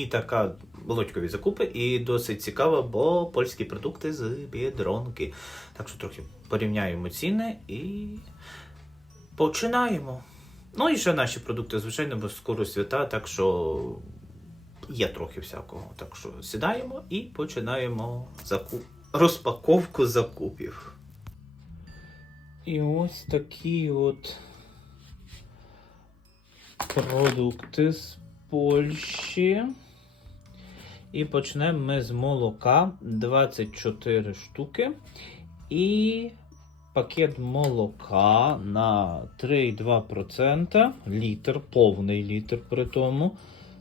І така володькові закупи, і досить цікаво, бо польські продукти з Біедронки. Так що трохи порівняємо ціни і починаємо. Ну і ще наші продукти, звичайно, бо скоро свята, так що є трохи всякого. Так що сідаємо і починаємо закуп... розпаковку закупів. І ось такі от продукти з Польщі. І почнемо ми з молока 24 штуки. І пакет молока на 3,2%. Літр, повний літр при тому.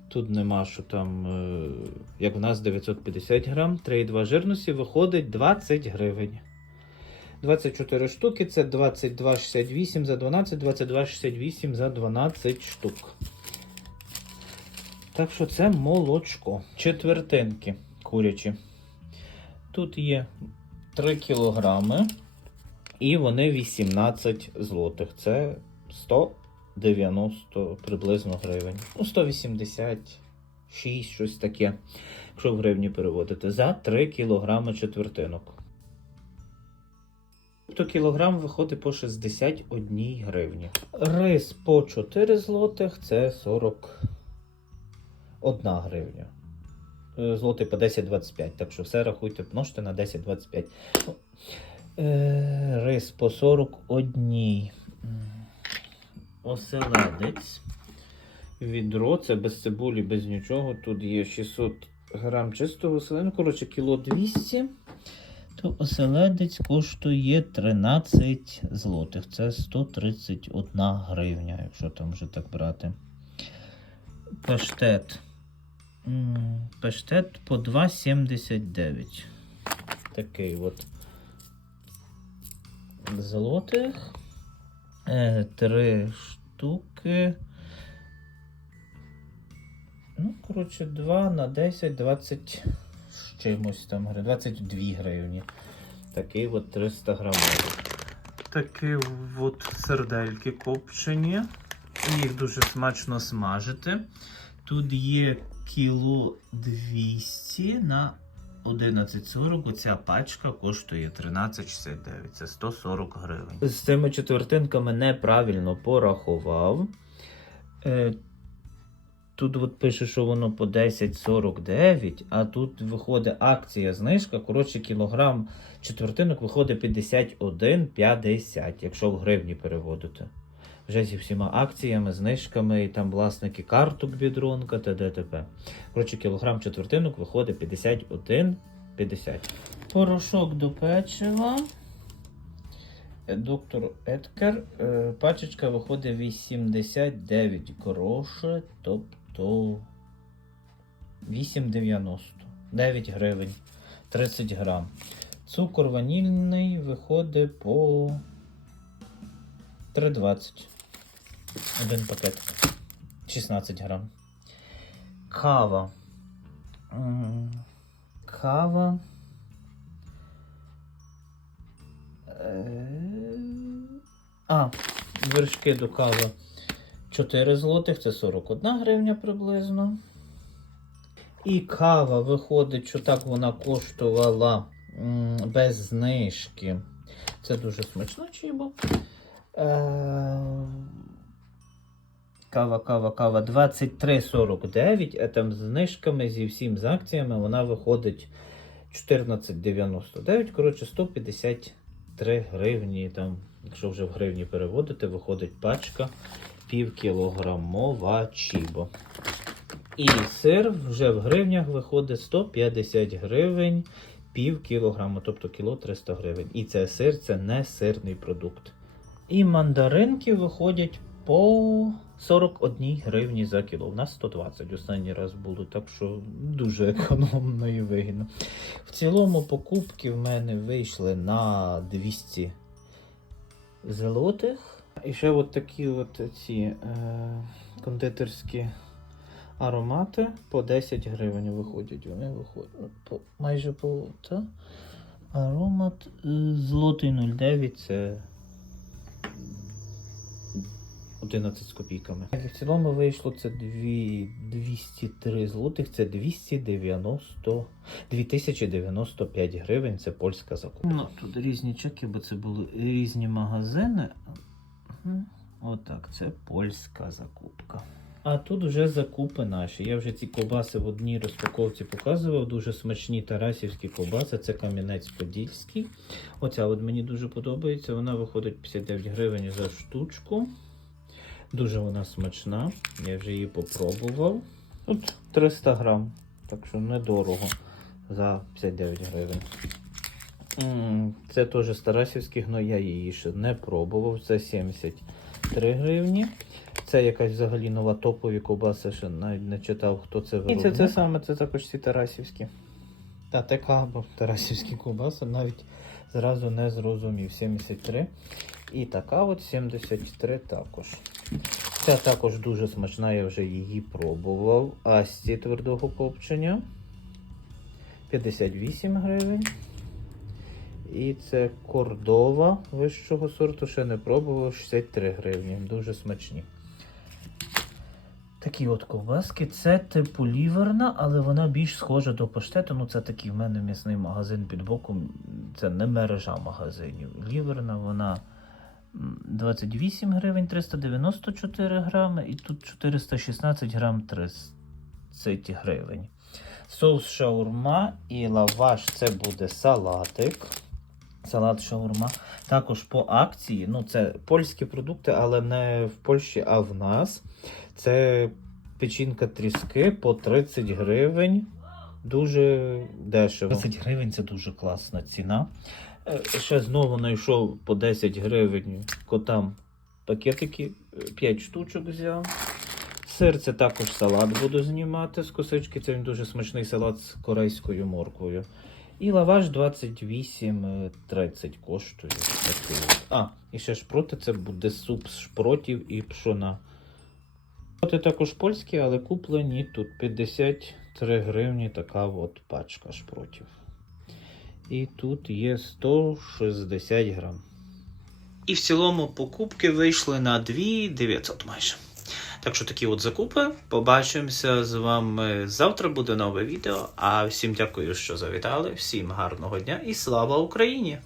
Тут нема що там, е, як в нас 950 грам, 3,2 жирності виходить 20 гривень. 24 штуки це 22,68 за 12, 22,68 за 12 штук. Так що це молочко. Четвертинки курячі. Тут є 3 кілограми. І вони 18 злотих. Це 190 приблизно гривень. Ну, 186, щось таке. Якщо в гривні переводити, за 3 кілограми четвертинок. Тобто кілограм виходить по 61 гривні. Рис по 4 злотих це 41 гривня. Е, Злотий по 10,25. Так що все рахуйте, множте на 10,25. Ну, е, Рис по 41. Оселедець. Відро, це без цибулі, без нічого. Тут є 600 грам чистого оселедця. Коротше, кіло 200 то оселедець коштує 13 злотих. Це 131 гривня, якщо там вже так брати. Паштет. Паштет по 2,79. Такий от злотих. Е, Три штуки. Ну, коротше, 2 на 10, 20 з чимось там, гривень, 22 гривні. Такий от 300 грамів. Такі от сердельки копчені. Їх дуже смачно смажити. Тут є кіло 200 на 11,40. Оця пачка коштує 13,69. Це 140 гривень. З цими четвертинками неправильно порахував. Е, Тут от пише, що воно по 10,49, а тут виходить акція знижка. Коротше, кілограм четвертинок виходить 51,50, якщо в гривні переводити. Вже зі всіма акціями, знижками, і там власники карток бідронка та ДТП. Коротше, кілограм четвертинок виходить 51,50. Порошок до печива. Е, Доктор Еткер. Е, Пачечка виходить 89 грошей, тобто 8,90. 9 гривень. 30 грам. Цукор ванільний виходить по 3,20. Один пакет. 16 грам. Кава. Кава. Е, А, вершки до кави 4 злотих, це 41 гривня приблизно. І кава виходить, що так вона коштувала без знижки. Це дуже смачно чібо. Е, Кава, кава, кава 23,49, а там з знижками зі всім з акціями вона виходить 14,99. Коротше, 153 гривні. Там, якщо вже в гривні переводити, виходить пачка пів кілограмова чібо. І сир вже в гривнях виходить 150 гривень пів кілограма, тобто кіло 300 гривень. І це сир, це не сирний продукт. І мандаринки виходять по 41 гривні за кіло. У нас 120 останній раз було, так що дуже економно і вигідно. В цілому покупки в мене вийшли на 200 злотих. І ще от такі от ці е, кондитерські аромати по 10 гривень виходять. Вони виходять по, майже по та. Аромат е, злотий 09 це 11 з копійками. В цілому вийшло це 203 злотих, це 290, 2095 гривень, це польська закупка. Ну, тут різні чеки, бо це були різні магазини. Отак, це польська закупка. А тут вже закупи наші. Я вже ці ковбаси в одній розпаковці показував. Дуже смачні тарасівські ковбаси. Це камінець подільський. Оця от мені дуже подобається. Вона виходить 59 гривень за штучку. Дуже вона смачна. Я вже її попробував. Тут 300 грам, так що недорого за 59 гривень. Це теж з Тарасівських, але я її ще не пробував. Це 73 гривні. Це якась взагалі нова топові ковбаси, ще навіть не читав, хто це І виробник. це саме, це також ці Тарасівські. Та така Тарасівські ковбаси навіть зразу не зрозумів. 73. І така от 73 також. Ця також дуже смачна, я вже її пробував. Асті твердого копчення. 58 гривень. І це кордова вищого сорту, ще не пробував, 63 гривні. Дуже смачні. Такі от ковбаски. Це типу ліверна, але вона більш схожа до паштету. Ну, це такий в мене м'ясний магазин під боком. Це не мережа магазинів. Ліверна, вона 28 гривень 394 грами, і тут 416 грам 30 гривень. Соус шаурма і лаваш це буде салатик. Салат шаурма. Також по акції. Ну, це польські продукти, але не в Польщі, а в нас. Це печінка тріски по 30 гривень. Дуже дешево. 30 гривень це дуже класна ціна. Е, Ще знову знайшов по 10 гривень котам пакетики, 5 штучок взяв. Сир це також салат буду знімати з косички. Це він дуже смачний салат з корейською морквою. І лаваш 28,30 коштує. Такий. А, і ще шпроти це буде суп з шпротів і пшона. Шпроти також польські, але куплені тут 53 гривні така от пачка шпротів. І тут є 160 грам. І в цілому покупки вийшли на 2900 майже. Так що такі от закупи. Побачимося з вами завтра. Буде нове відео. А всім дякую, що завітали. Всім гарного дня і слава Україні!